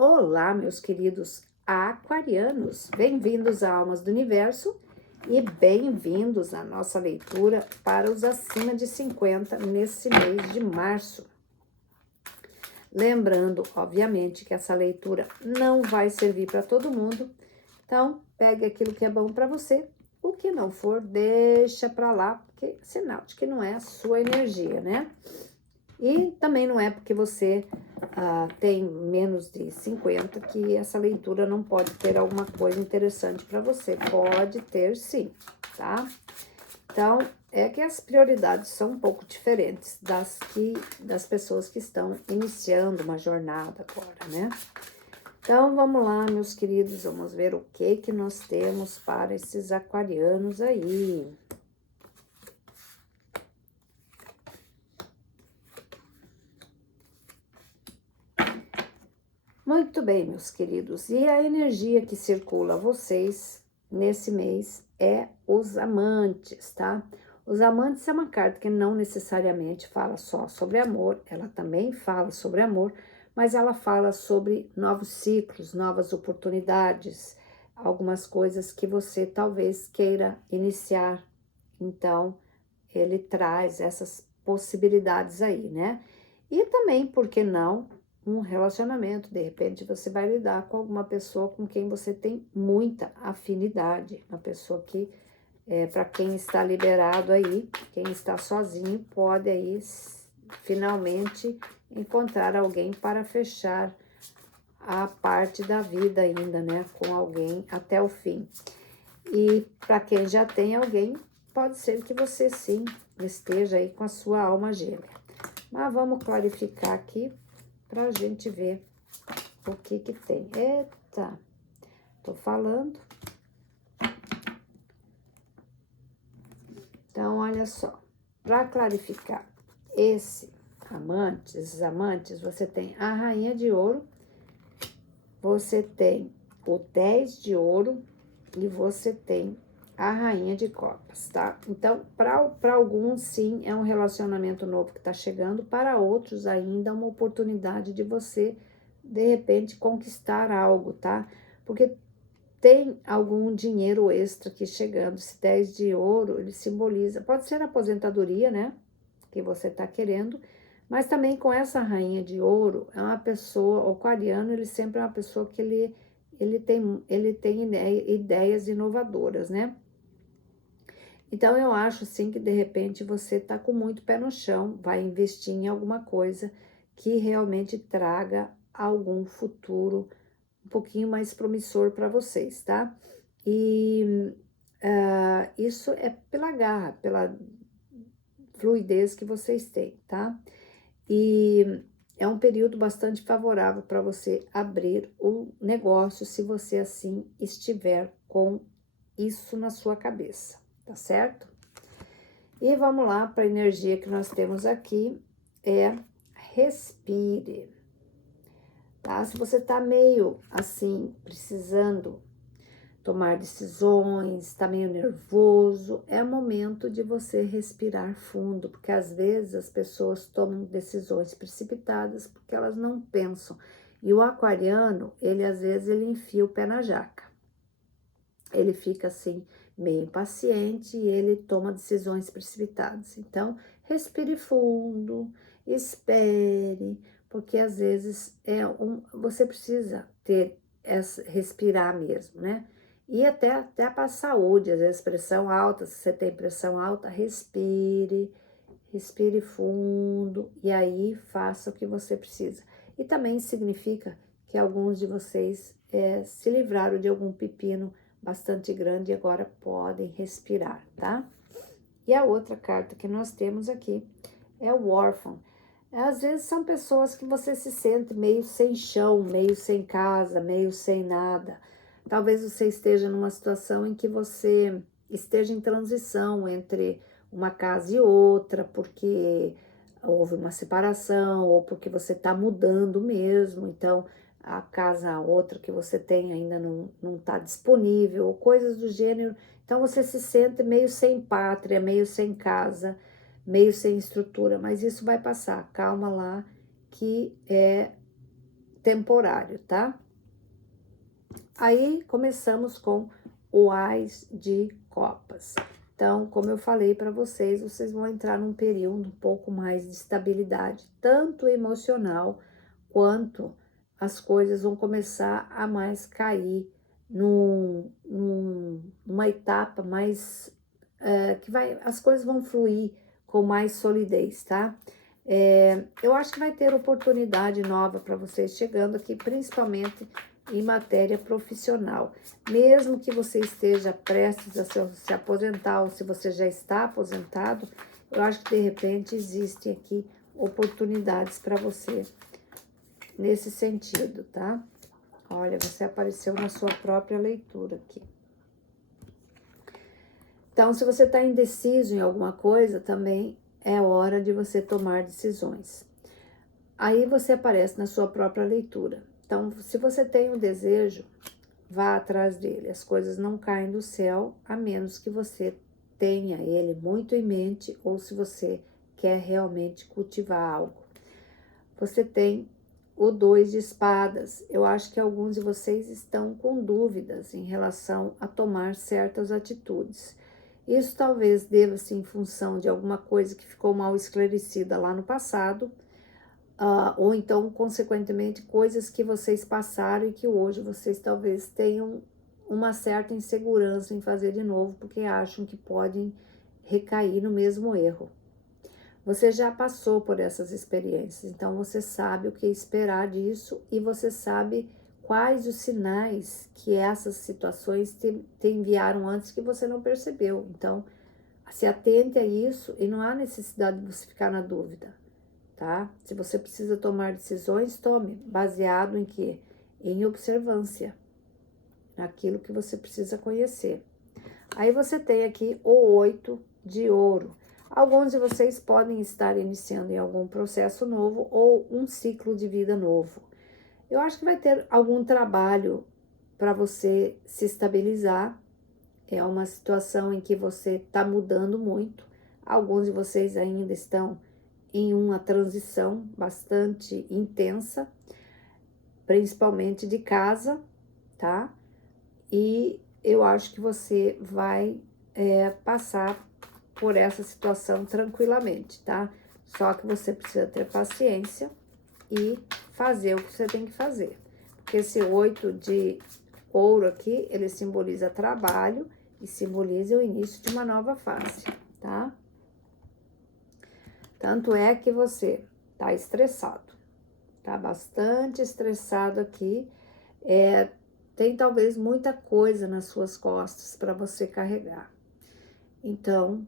Olá, meus queridos aquarianos, bem-vindos a Almas do Universo e bem-vindos à nossa leitura para os acima de 50 nesse mês de março. Lembrando, obviamente, que essa leitura não vai servir para todo mundo, então pegue aquilo que é bom para você, o que não for, deixa para lá, porque é sinal de que não é a sua energia, né? E também não é porque você tem menos de 50 que essa leitura não pode ter alguma coisa interessante para você. Pode ter sim, tá? Então, é que as prioridades são um pouco diferentes das pessoas que estão iniciando uma jornada agora, né? Então, vamos lá, meus queridos, vamos ver o que nós temos para esses aquarianos aí. Muito bem, meus queridos, e a energia que circula a vocês nesse mês é os amantes, tá? Os amantes é uma carta que não necessariamente fala só sobre amor, ela também fala sobre amor, mas ela fala sobre novos ciclos, novas oportunidades, algumas coisas que você talvez queira iniciar. Então, ele traz essas possibilidades aí, né? E também, por que não, um relacionamento. De repente, você vai lidar com alguma pessoa com quem você tem muita afinidade, uma pessoa que, para quem está liberado aí, quem está sozinho, pode aí finalmente encontrar alguém para fechar a parte da vida ainda, né, com alguém até o fim. E para quem já tem alguém, pode ser que você sim esteja aí com a sua alma gêmea. Mas vamos clarificar aqui para a gente ver o que tem. Eita, tô falando. Então, olha só, para clarificar esses amantes, você tem a rainha de ouro, você tem o 10 de ouro e você tem a rainha de copas, tá? Então, para alguns, sim, é um relacionamento novo que tá chegando, para outros, ainda é uma oportunidade de você, de repente, conquistar algo, tá? Porque tem algum dinheiro extra aqui chegando. Esse 10 de ouro, ele simboliza, pode ser a aposentadoria, né? Que você tá querendo, mas também com essa rainha de ouro, é uma pessoa, o aquariano, ele sempre é uma pessoa que ele tem ideias inovadoras, né? Então, eu acho, assim, que de repente você tá com muito pé no chão, vai investir em alguma coisa que realmente traga algum futuro um pouquinho mais promissor para vocês, tá? E isso é pela garra, pela fluidez que vocês têm, tá? E é um período bastante favorável para você abrir o negócio, se você assim estiver com isso na sua cabeça, tá certo? E vamos lá para a energia que nós temos aqui, é respire, tá? Se você tá meio assim, precisando tomar decisões, tá meio nervoso, é momento de você respirar fundo, porque às vezes as pessoas tomam decisões precipitadas porque elas não pensam. E o aquariano, ele às vezes ele enfia o pé na jaca. Ele fica assim meio impaciente e ele toma decisões precipitadas. Então, respire fundo, espere, porque às vezes você precisa ter respirar mesmo, né? E até para a saúde, às vezes pressão alta, se você tem pressão alta, respire fundo e aí faça o que você precisa. E também significa que alguns de vocês se livraram de algum pepino bastante grande e agora podem respirar, tá? E a outra carta que nós temos aqui é o órfão. Às vezes são pessoas que você se sente meio sem chão, meio sem casa, meio sem nada. Talvez você esteja numa situação em que você esteja em transição entre uma casa e outra, porque houve uma separação ou porque você está mudando mesmo. Então, a casa, outra que você tem ainda não está disponível, ou coisas do gênero. Então, você se sente meio sem pátria, meio sem casa, meio sem estrutura, mas isso vai passar. Calma lá, que temporário, tá? Aí, começamos com o Ás de Copas. Então, como eu falei para vocês, vocês vão entrar num período um pouco mais de estabilidade, tanto emocional, quanto as coisas vão começar a mais cair numa etapa mais, as coisas vão fluir com mais solidez, tá? Eu acho que vai ter oportunidade nova para vocês chegando aqui, principalmente em matéria profissional. Mesmo que você esteja prestes a se aposentar, ou se você já está aposentado, eu acho que de repente existem aqui oportunidades para você nesse sentido, tá? Olha, você apareceu na sua própria leitura aqui. Então, se você está indeciso em alguma coisa, também é hora de você tomar decisões. Aí você aparece na sua própria leitura. Então, se você tem um desejo, vá atrás dele. As coisas não caem do céu, a menos que você tenha ele muito em mente ou se você quer realmente cultivar algo. Você tem o 2 de espadas. Eu acho que alguns de vocês estão com dúvidas em relação a tomar certas atitudes. Isso talvez deva-se em função de alguma coisa que ficou mal esclarecida lá no passado, ou então, consequentemente, coisas que vocês passaram e que hoje vocês talvez tenham uma certa insegurança em fazer de novo, porque acham que podem recair no mesmo erro. Você já passou por essas experiências, então você sabe o que esperar disso e você sabe quais os sinais que essas situações te enviaram antes que você não percebeu. Então, se atente a isso e não há necessidade de você ficar na dúvida, tá? Se você precisa tomar decisões, tome, baseado em quê? Em observância, naquilo que você precisa conhecer. Aí você tem aqui o 8 de ouro. Alguns de vocês podem estar iniciando em algum processo novo ou um ciclo de vida novo. Eu acho que vai ter algum trabalho para você se estabilizar. É uma situação em que você está mudando muito. Alguns de vocês ainda estão em uma transição bastante intensa, principalmente de casa, tá? E eu acho que você vai passar por essa situação tranquilamente, tá? Só que você precisa ter paciência e fazer o que você tem que fazer. Porque esse 8 de ouro aqui, ele simboliza trabalho e simboliza o início de uma nova fase, tá? Tanto é que você tá estressado, tá bastante estressado aqui, tem talvez muita coisa nas suas costas para você carregar. Então,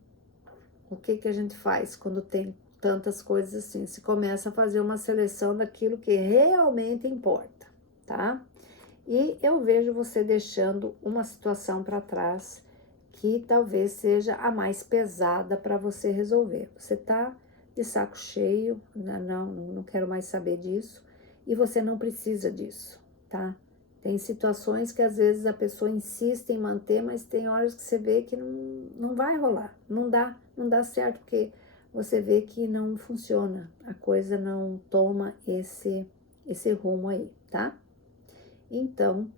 o que a gente faz quando tem tantas coisas assim? Se começa a fazer uma seleção daquilo que realmente importa, tá? E eu vejo você deixando uma situação para trás que talvez seja a mais pesada para você resolver. Você tá de saco cheio, não quero mais saber disso, e você não precisa disso, tá? Tem situações que às vezes a pessoa insiste em manter, mas tem horas que você vê que não vai rolar, não dá certo, porque você vê que não funciona, a coisa não toma esse rumo aí, tá? Então,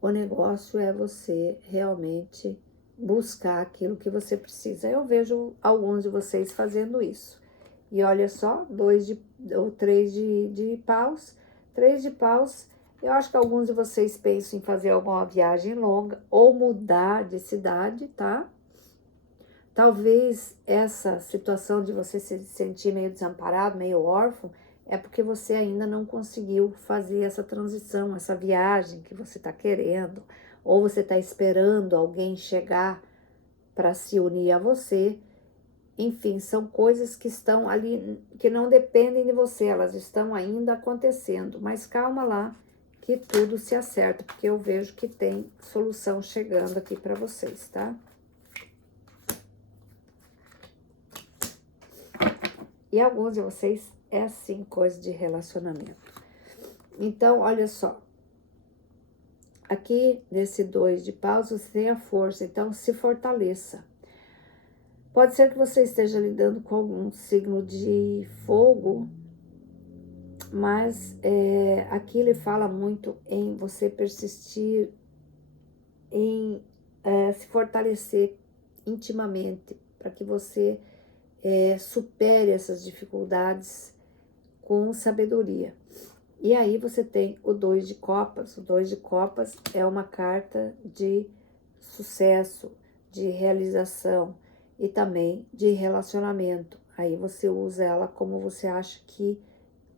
o negócio é você realmente buscar aquilo que você precisa. Eu vejo alguns de vocês fazendo isso. E olha só, 3 de paus. 3 de paus, eu acho que alguns de vocês pensam em fazer alguma viagem longa ou mudar de cidade, tá? Talvez essa situação de você se sentir meio desamparado, meio órfão, é porque você ainda não conseguiu fazer essa transição, essa viagem que você está querendo, ou você está esperando alguém chegar para se unir a você. Enfim, são coisas que estão ali, que não dependem de você, elas estão ainda acontecendo. Mas calma lá, que tudo se acerta, porque eu vejo que tem solução chegando aqui para vocês, tá? E alguns de vocês é assim, coisa de relacionamento. Então, olha só. Aqui, nesse 2 de paus, você tem a força, então se fortaleça. Pode ser que você esteja lidando com algum signo de fogo, mas aqui ele fala muito em você persistir, em se fortalecer intimamente, para que você supere essas dificuldades com sabedoria. E aí você tem o 2 de copas. O 2 de copas é uma carta de sucesso, de realização e também de relacionamento. Aí você usa ela como você acha que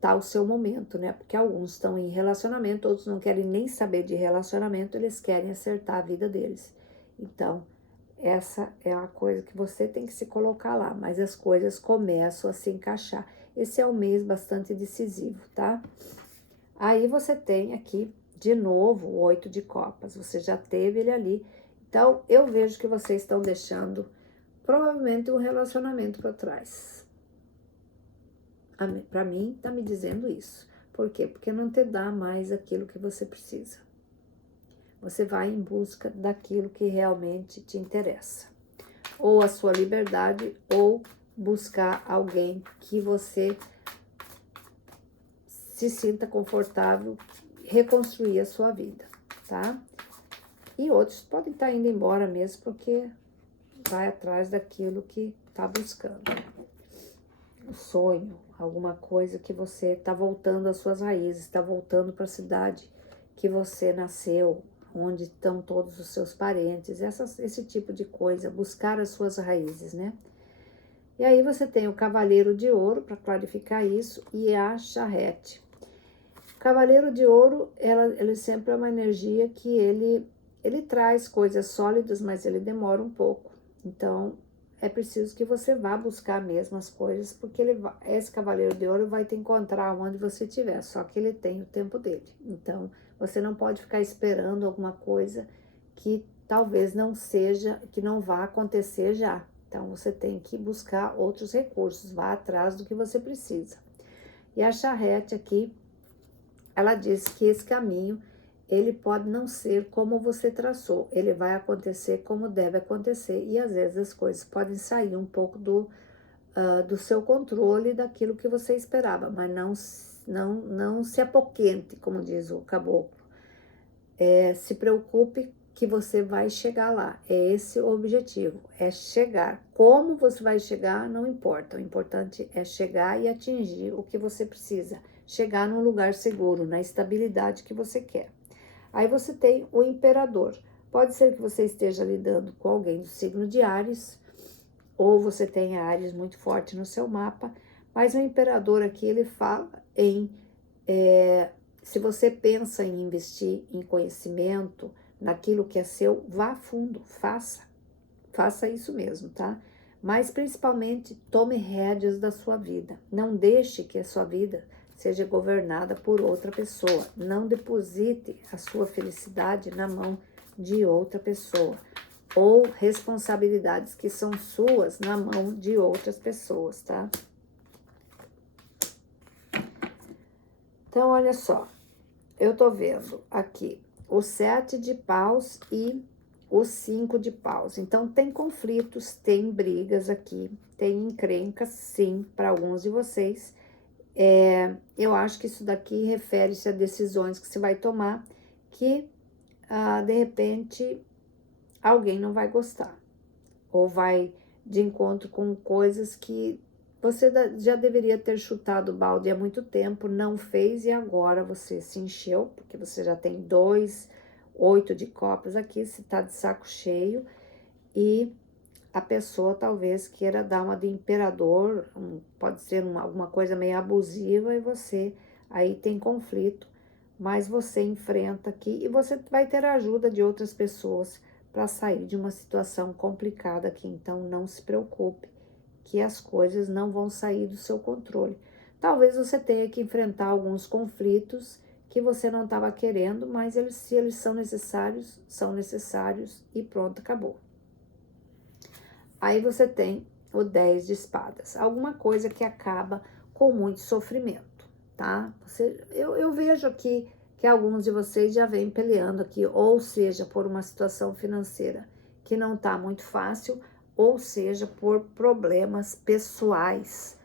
tá o seu momento, né? Porque alguns estão em relacionamento, outros não querem nem saber de relacionamento, eles querem acertar a vida deles. Então, essa é a coisa que você tem que se colocar lá, mas as coisas começam a se encaixar. Esse é um mês bastante decisivo, tá? Aí você tem aqui, de novo, o 8 de copas. Você já teve ele ali. Então, eu vejo que vocês estão deixando, provavelmente, um relacionamento para trás. Para mim, tá me dizendo isso. Por quê? Porque não te dá mais aquilo que você precisa. Você vai em busca daquilo que realmente te interessa. Ou a sua liberdade, ou buscar alguém que você se sinta confortável, reconstruir a sua vida, tá? E outros podem estar indo embora mesmo, porque vai atrás daquilo que está buscando. Um sonho, alguma coisa que você está voltando às suas raízes, está voltando para a cidade que você nasceu, onde estão todos os seus parentes, esse tipo de coisa, buscar as suas raízes, né? E aí você tem o Cavaleiro de Ouro, para clarificar isso, e a Charrete. O Cavaleiro de Ouro, ele sempre é uma energia que ele traz coisas sólidas, mas ele demora um pouco. Então, é preciso que você vá buscar mesmo as coisas, porque esse Cavaleiro de Ouro vai te encontrar onde você estiver, só que ele tem o tempo dele. Então, você não pode ficar esperando alguma coisa que talvez não seja, que não vá acontecer já. Então, você tem que buscar outros recursos, vá atrás do que você precisa. E a charrete aqui, ela diz que esse caminho, ele pode não ser como você traçou, ele vai acontecer como deve acontecer, e às vezes as coisas podem sair um pouco do seu controle, daquilo que você esperava, mas não se apoquente, como diz o caboclo. Se preocupe que você vai chegar lá, é esse o objetivo, é chegar. Como você vai chegar, não importa, o importante é chegar e atingir o que você precisa, chegar num lugar seguro, na estabilidade que você quer. Aí você tem o Imperador, pode ser que você esteja lidando com alguém do signo de Áries, ou você tenha Áries muito forte no seu mapa, mas o Imperador aqui, ele fala em... se você pensa em investir em conhecimento, naquilo que é seu, vá a fundo, faça isso mesmo, tá? Mas principalmente tome rédeas da sua vida, não deixe que a sua vida seja governada por outra pessoa, não deposite a sua felicidade na mão de outra pessoa, ou responsabilidades que são suas na mão de outras pessoas, tá? Então, olha só, eu tô vendo aqui o 7 de paus e o 5 de paus. Então, tem conflitos, tem brigas aqui, tem encrencas, sim, para alguns de vocês. Eu acho que isso daqui refere-se a decisões que você vai tomar que, de repente, alguém não vai gostar. Ou vai de encontro com coisas que você já deveria ter chutado o balde há muito tempo, não fez e agora você se encheu, porque você já tem 8 de copas aqui, você tá de saco cheio e a pessoa talvez queira dar uma de imperador, pode ser alguma coisa meio abusiva e você aí tem conflito, mas você enfrenta aqui e você vai ter a ajuda de outras pessoas para sair de uma situação complicada aqui. Então, não se preocupe que as coisas não vão sair do seu controle. Talvez você tenha que enfrentar alguns conflitos que você não estava querendo, mas se eles são necessários e pronto, acabou. Aí você tem o 10 de espadas, alguma coisa que acaba com muito sofrimento, tá? Eu vejo aqui que alguns de vocês já vêm peleando aqui, ou seja, por uma situação financeira que não tá muito fácil, ou seja, por problemas pessoais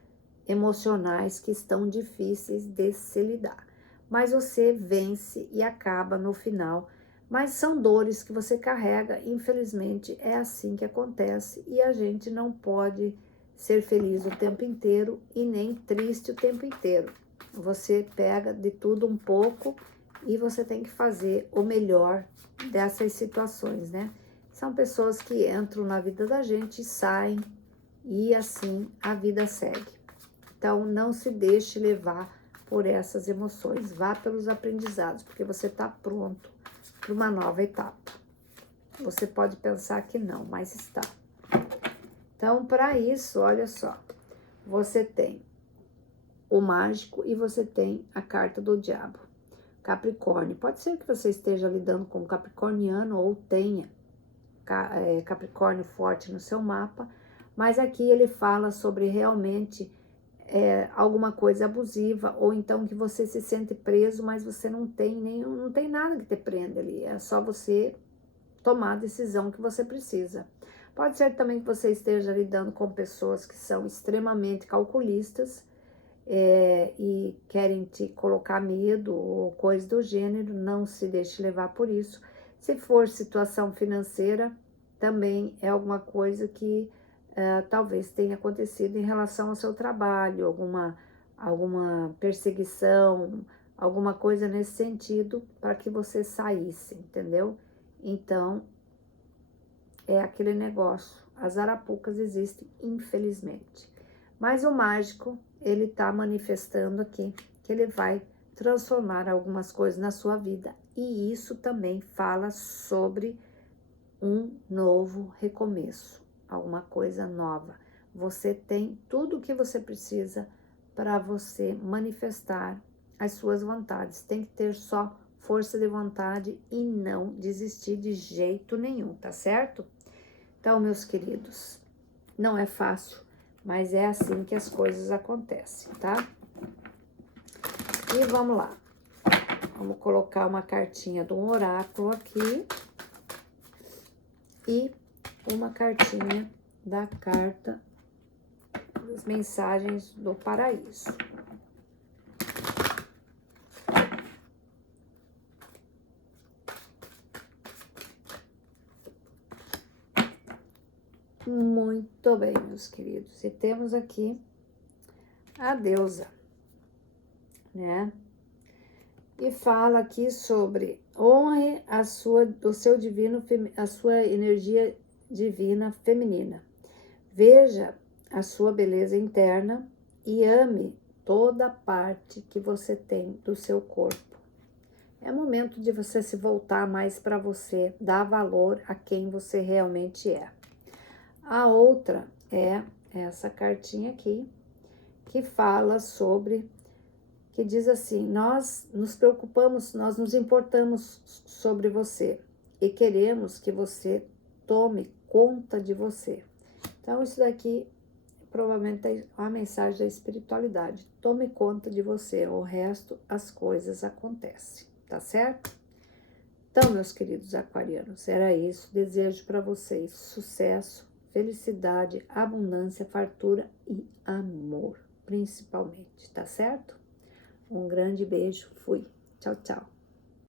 emocionais que estão difíceis de se lidar. Mas você vence e acaba no final. Mas são dores que você carrega, infelizmente é assim que acontece e a gente não pode ser feliz o tempo inteiro e nem triste o tempo inteiro. Você pega de tudo um pouco e você tem que fazer o melhor dessas situações, né? São pessoas que entram na vida da gente e saem e assim a vida segue. Então não se deixe levar por essas emoções, vá pelos aprendizados, porque você está pronto para uma nova etapa. Você pode pensar que não, mas está. Então, para isso, olha só, você tem o mágico e você tem a carta do diabo. Capricórnio, pode ser que você esteja lidando com capricorniano ou tenha Capricórnio forte no seu mapa, mas aqui ele fala sobre realmente alguma coisa abusiva, ou então que você se sente preso, mas você não tem nada que te prenda ali, é só você tomar a decisão que você precisa. Pode ser também que você esteja lidando com pessoas que são extremamente calculistas e querem te colocar medo ou coisa do gênero, não se deixe levar por isso. Se for situação financeira, também é alguma coisa que talvez tenha acontecido em relação ao seu trabalho, alguma perseguição, alguma coisa nesse sentido para que você saísse, entendeu? Então, é aquele negócio, as arapucas existem, infelizmente. Mas o mágico, ele tá manifestando aqui que ele vai transformar algumas coisas na sua vida. E isso também fala sobre um novo recomeço, alguma coisa nova. Você tem tudo o que você precisa para você manifestar as suas vontades. Tem que ter só força de vontade e não desistir de jeito nenhum, tá certo? Então, meus queridos, não é fácil, mas é assim que as coisas acontecem, tá? E vamos lá. Vamos colocar uma cartinha do oráculo aqui e uma cartinha da carta das mensagens do paraíso. Muito bem, meus queridos. E temos aqui a deusa, né? E fala aqui sobre honre a sua energia divina feminina. Veja a sua beleza interna e ame toda parte que você tem do seu corpo. É momento de você se voltar mais para você, dar valor a quem você realmente é. A outra é essa cartinha aqui, que fala sobre, que diz assim, nós nos preocupamos, nós nos importamos sobre você e queremos que você tome conta de você. Então, isso daqui provavelmente é a mensagem da espiritualidade. Tome conta de você, o resto, as coisas acontecem, tá certo? Então, meus queridos aquarianos, era isso. Desejo para vocês sucesso, felicidade, abundância, fartura e amor, principalmente, tá certo? Um grande beijo, fui. Tchau, tchau.